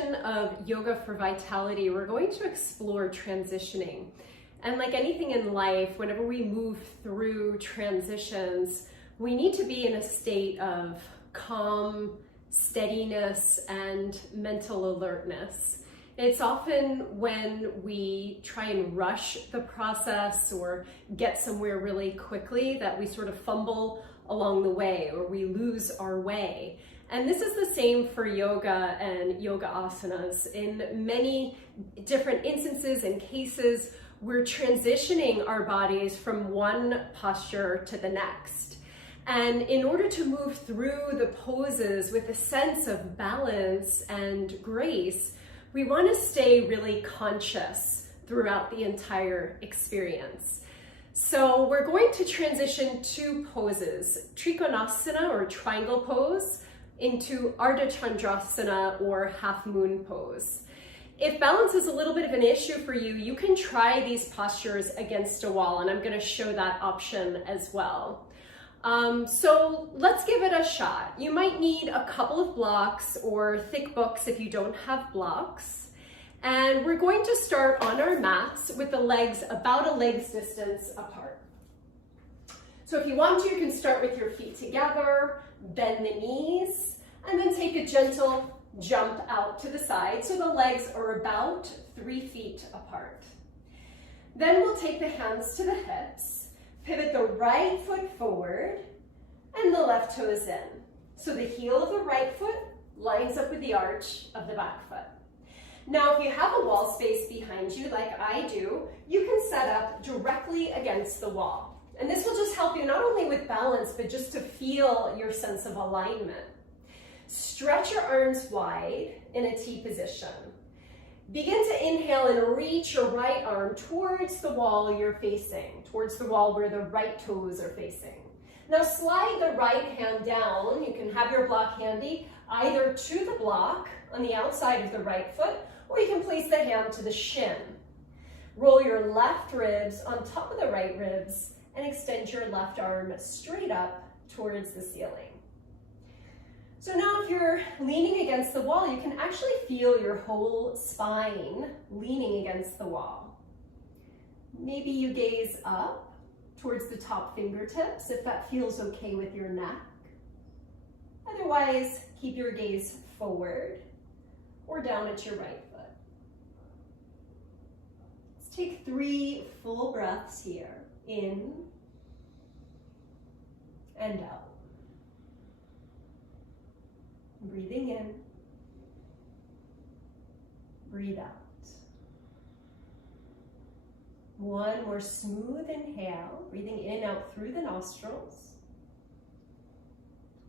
Of Yoga for Vitality, we're going to explore transitioning. And like anything in life, whenever we move through transitions, we need to be in a state of calm, steadiness, and mental alertness. It's often when we try and rush the process or get somewhere really quickly that we sort of fumble along the way or we lose our way. And this is the same for yoga and yoga asanas. In many different instances and cases, we're transitioning our bodies from one posture to the next. And in order to move through the poses with a sense of balance and grace, we want to stay really conscious throughout the entire experience. So we're going to transition two poses, Trikonasa or triangle pose, into Ardha Chandrasana or half moon pose. If balance is a little bit of an issue for you, you can try these postures against a wall, and I'm going to show that option as well. So let's give it a shot. You might need a couple of blocks or thick books if you don't have blocks. And we're going to start on our mats with the legs about a leg's distance apart. So if you want to, you can start with your feet together, bend the knees, and then take a gentle jump out to the side so the legs are about 3 feet apart. Then we'll take the hands to the hips, pivot the right foot forward, and the left toes in. So the heel of the right foot lines up with the arch of the back foot. Now, if you have a wall space behind you, like I do, you can set up directly against the wall. And this will just help you not only with balance, but just to feel your sense of alignment. Stretch your arms wide in a T position. Begin to inhale and reach your right arm towards the wall you're facing, towards the wall where the right toes are facing. Now slide the right hand down. You can have your block handy, either to the block on the outside of the right foot, or you can place the hand to the shin. Roll your left ribs on top of the right ribs and extend your left arm straight up towards the ceiling. So now if you're leaning against the wall, you can actually feel your whole spine leaning against the wall. Maybe you gaze up towards the top fingertips if that feels okay with your neck. Otherwise, keep your gaze forward or down at your right foot. Let's take 3 full breaths here. In and out. Breathing in, breathe out. One more smooth inhale, breathing in and out through the nostrils,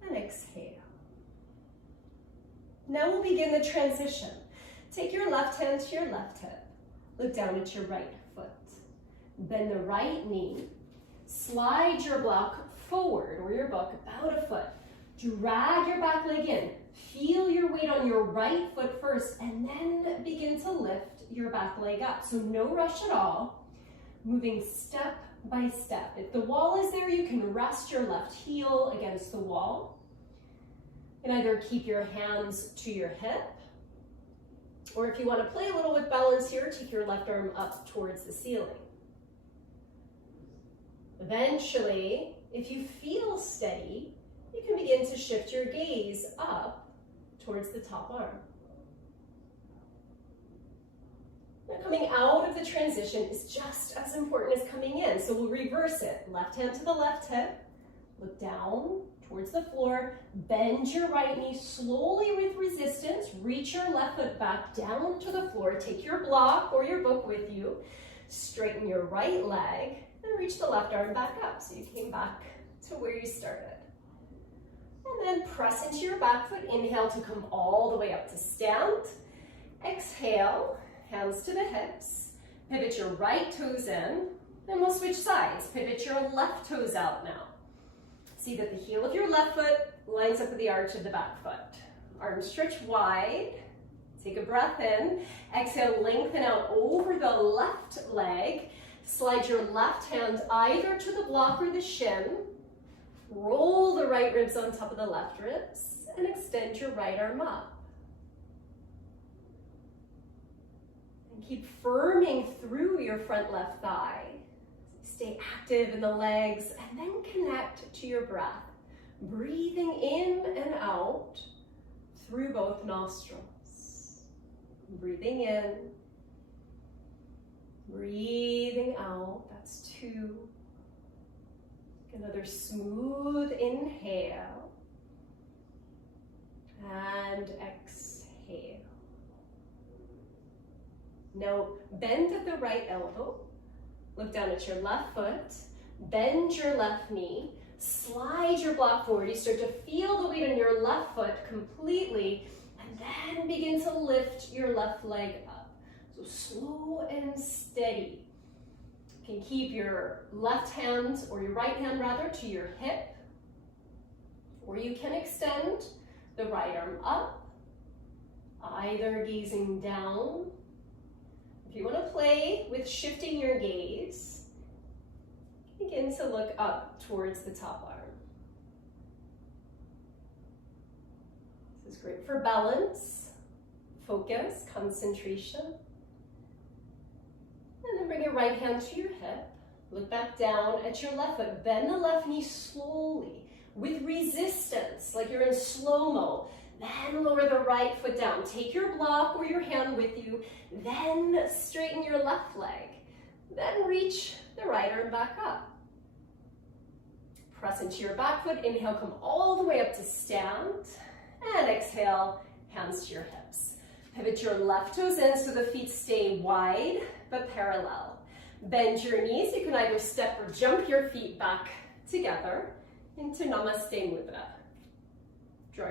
and exhale. Now we'll begin the transition. Take your left hand to your left hip, look down at your right foot. Bend the right knee, slide your block forward or your book about a foot. Drag your back leg in. Feel your weight on your right foot first and then begin to lift your back leg up. So no rush at all, moving step by step. If the wall is there, you can rest your left heel against the wall. You can either keep your hands to your hip, or if you want to play a little with balance here, take your left arm up towards the ceiling. Eventually, if you feel steady, you can begin to shift your gaze up towards the top arm. Now, coming out of the transition is just as important as coming in, so we'll reverse it. Left hand to the left hip, look down towards the floor, bend your right knee slowly with resistance, reach your left foot back down to the floor, take your block or your book with you, straighten your right leg, and reach the left arm back up. So you came back to where you started. And then press into your back foot. Inhale to come all the way up to stand. Exhale, hands to the hips. Pivot your right toes in. Then we'll switch sides. Pivot your left toes out now. See that the heel of your left foot lines up with the arch of the back foot. Arms stretch wide. Take a breath in. Exhale, lengthen out over the left leg. Slide your left hand either to the block or the shin. Roll the right ribs on top of the left ribs and extend your right arm up. Keep firming through your front left thigh. Stay active in the legs and then connect to your breath. Breathing in and out through both nostrils. Breathing in, breathing out. That's 2. Another smooth inhale and exhale. Now bend at the right elbow. Look down at your left foot. Bend your left knee. Slide your block forward. You start to feel the weight on your left foot completely, and then begin to lift your left leg up. So slow and steady. You can keep your left hand, or your right hand rather, to your hip, or you can extend the right arm up, either gazing down. If you want to play with shifting your gaze, begin to look up towards the top arm. This is great for balance, focus, concentration. And then bring your right hand to your hip. Look back down at your left foot. Bend the left knee slowly with resistance, like you're in slow-mo. Then lower the right foot down. Take your block or your hand with you. Then straighten your left leg. Then reach the right arm back up. Press into your back foot. Inhale, come all the way up to stand. And exhale, hands to your hips. Pivot your left toes in so the feet stay wide but parallel. Bend your knees. You can either step or jump your feet back together into Namaste Mudra.